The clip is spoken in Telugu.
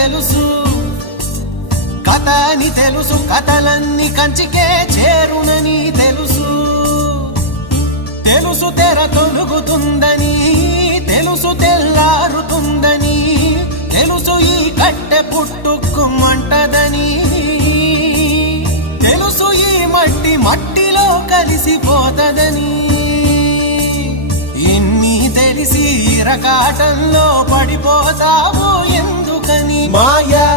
తెలుసు, కథ అని తెలుసు, కథలన్నీ కంచికే చేరునని తెలుసు. తెలుసు తెర తొలుగుతుందని, తెలుసు తెల్లారుతుందని, తెలుసు ఈ కట్టె పుట్టుకుమంటదని, తెలుసు ఈ మట్టి మట్టిలో కలిసిపోతదని. ఇన్ని తెలిసి ఇరకాటంలో పడిపోతావు ఎందుకని? మాయ